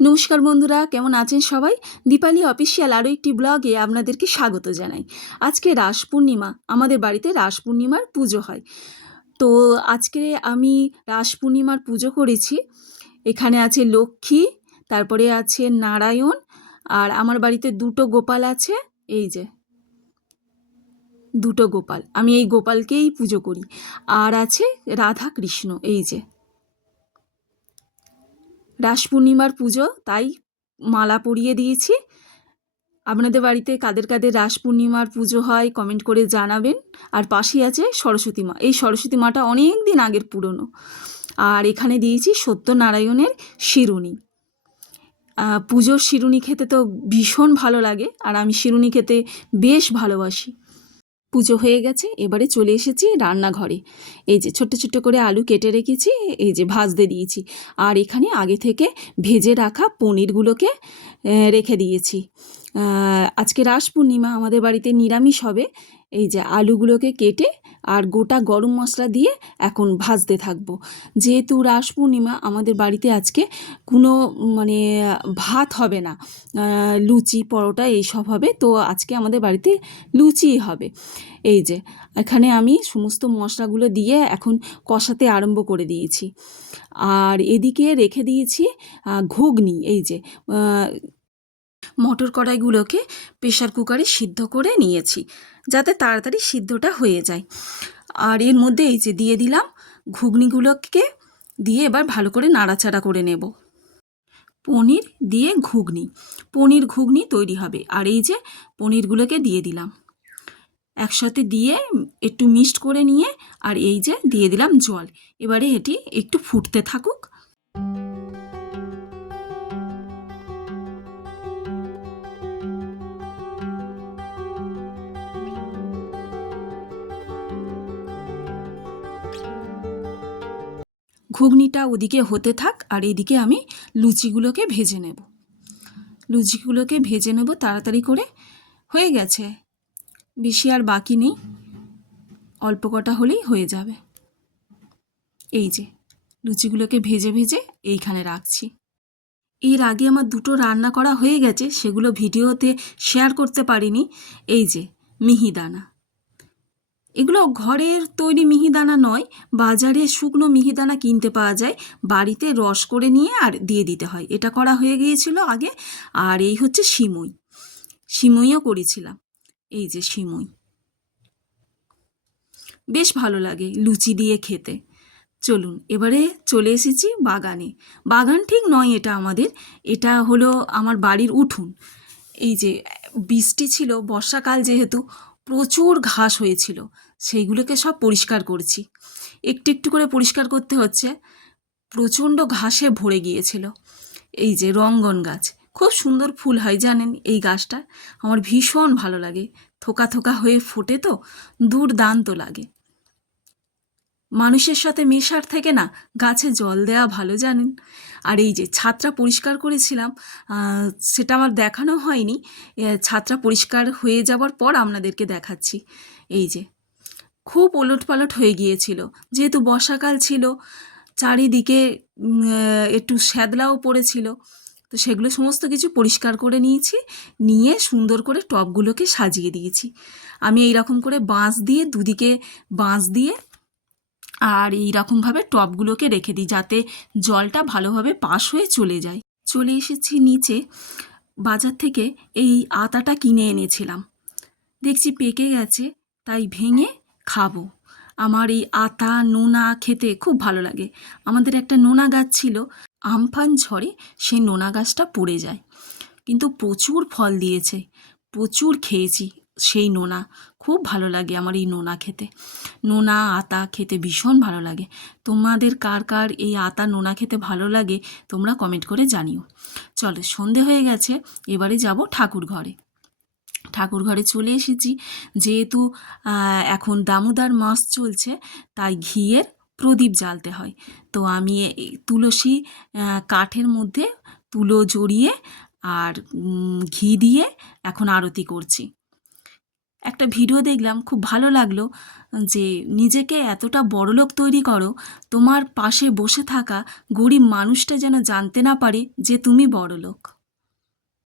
নমস্কার বন্ধুরা, কেমন আছেন সবাই? দীপালি অফিসিয়াল আরও একটি ব্লগে আপনাদেরকে স্বাগত জানাই। আজকে রাস পূর্ণিমা, আমাদের বাড়িতে রাস পূর্ণিমার পুজো হয়। তো আজকে আমি রাস পূর্ণিমার পুজো করেছি। এখানে আছে লক্ষ্মী, তারপরে আছে নারায়ণ, আর আমার বাড়িতে দুটো গোপাল আছে, এই যে। দুটো গোপাল, আমি এই গোপালকেই পুজো করি। আর আছে রাধা কৃষ্ণ এই যে। রাস পূর্ণিমার পুজো, তাই মালা পরিয়ে দিয়েছি। আপনাদের বাড়িতে কাদের কাদের রাস পূর্ণিমার পুজো হয় কমেন্ট করে জানাবেন। আর পাশেই আছে সরস্বতী মা। এই সরস্বতী মাটা অনেক দিন আগের পুরনো। আর এখানে দিয়েছি সত্যনারায়ণের শিরুনি। পুজোর শিরুনি খেতে তো ভীষণ ভালো লাগে। আর আমি শিরুনি খেতে বেশ ভালোবাসি। পুজো হয়ে গেছে, এবারে চলে এসেছি রান্নাঘরে। এই যে ছোট্ট ছোট্ট করে আলু কেটে রেখেছি, এই যে ভাজতে দিয়েছি। আর এখানে আগে থেকে ভেজে রাখা পনিরগুলোকে রেখে দিয়েছি। আজকে রাস পূর্ণিমা, আমাদের বাড়িতে নিরামিষ হবে। এই যে আলুগুলোকে কেটে আর গোটা গরম মশলা দিয়ে এখন ভাজতে থাকব। যেহেতু রাস পূর্ণিমা, আমাদের বাড়িতে আজকে কোনো মানে ভাত হবে না লুচি, পরোটা এইসব হবে, তো আজকে আমাদের বাড়িতে লুচিই হবে। এই যে এখানে আমি সমস্ত মশলাগুলো দিয়ে এখন কষাতে আরম্ভ করে দিয়েছি। আর এদিকে রেখে দিয়েছি ঘুগনি, এই যে মটর কড়াইগুলোকে প্রেশার কুকারে সিদ্ধ করে নিয়েছি, যাতে তাড়াতাড়ি সিদ্ধটা হয়ে যায়। আর এর মধ্যে এই যে দিয়ে দিলাম, ঘুগনিগুলোকে দিয়ে এবার ভালো করে নাড়াচাড়া করে নেব। পনির দিয়ে ঘুগনি, পনির ঘুগনি তৈরি হবে। আর এই যে পনিরগুলোকে দিয়ে দিলাম। একসাথে দিয়ে একটু মিক্সড করে নিয়ে আর এই যে দিয়ে দিলাম জল। এবারে এটি একটু ফুটতে থাকুক। ঘুগনিটা ওদিকে হতে থাক আর এদিকে আমি লুচিগুলোকে ভেজে নেব। লুচিগুলোকে ভেজে নেব তাড়াতাড়ি করে। হয়ে গেছে। বেশি আর বাকি নেই। অল্প কটা হলেই হয়ে যাবে। এই যে, লুচিগুলোকে ভেজে ভেজে এইখানে রাখছি। এর আগে আমার দুটো রান্না করা হয়ে গেছে, সেগুলো ভিডিওতে শেয়ার করতে পারিনি। এই যে, মিহিদানা। এগুলো ঘরের তৈরি মিহিদানা নয়, বাজারে শুকনো মিহিদানা কিনতে পাওয়া যায়। বাড়িতে রস করে নিয়ে আর দিয়ে দিতে হয়। এটা করা হয়ে গিয়েছিল আগে। আর এই হচ্ছে সিমুই। সিমুইও করেছিলাম। এই যে সিমুই। বেশ ভালো লাগে লুচি দিয়ে খেতে। চলুন, এবারে চলে এসেছি বাগানে। বাগান ঠিক নয় এটা আমাদের। এটা হলো আমার বাড়ির উঠুন। এই যে বৃষ্টি ছিল, বর্ষাকাল যেহেতু প্রচুর ঘাস হয়েছিল, সেইগুলোকে সব পরিষ্কার করছি। একটু একটু করে পরিষ্কার করতে হচ্ছে, প্রচণ্ড ঘাসে ভরে গিয়েছিল। এই যে রঙ্গন গাছ, খুব সুন্দর ফুল হয় জানেন এই গাছটা, আমার ভীষণ ভালো লাগে। থোকা থোকা হয়ে ফোটে তো, দুর্দান্ত লাগে। মানুষের সাথে মেশার থেকে না গাছে জল দেওয়া ভালো জানেন। আর এই যে ছাদটা পরিষ্কার করেছিলাম সেটা আমার দেখানো হয়নি। ছাদটা পরিষ্কার হয়ে যাবার পর আপনাদেরকে দেখাচ্ছি। এই যে খুব ওলট পালট হয়ে গিয়েছিল। যেহেতু বর্ষাকাল ছিল, চারিদিকে একটু শ্যাদলাও পড়েছিল। তো সেগুলো সমস্ত কিছু পরিষ্কার করে নিয়েছি, নিয়ে সুন্দর করে টবগুলোকে সাজিয়ে দিয়েছি। আমি এই রকম করে বাঁশ দিয়ে, দুদিকে বাঁশ দিয়ে আর এই রকমভাবে টবগুলোকে রেখে দিই যাতে জলটা ভালোভাবে পাস হয়ে চলে যায়। চলে এসেছি নিচে, বাজার থেকে এই আতাটা কিনে এনেছিলাম। দেখছি পেকে গেছে, তাই ভেঙে খাব। আমার এই আতা, নোনা খেতে খুব ভালো লাগে। আমাদের একটা নোনা গাছ ছিল, আমফান ঝড়ে সেই নোনা গাছটা পড়ে যায়। কিন্তু প্রচুর ফল দিয়েছে, প্রচুর খেয়েছি। সেই নোনা, খুব ভালো লাগে আমার এই নোনা খেতে। নোনা, আতা খেতে ভীষণ ভালো লাগে। তোমাদের কার কার এই আতা, নোনা খেতে ভালো লাগে তোমরা কমেন্ট করে জানিও। চলো, সন্ধে হয়ে গেছে, এবারে যাব ঠাকুর ঘরে। ঠাকুর ঘরে চলে এসেছি, যেহেতু এখন দামোদার মাস চলছে, তাই ঘিয়ের প্রদীপ জ্বালতে হয়। তো আমি তুলসী কাঠের মধ্যে তুলো জড়িয়ে আর ঘি দিয়ে এখন আরতি করছি। একটা ভিডিও দেখলাম, খুব ভালো লাগল যে নিজেকে এতটা বড়লোক তৈরি করো, তোমার পাশে বসে থাকা গরিব মানুষটা যেন জানতে না পারে যে তুমি বড়লোক।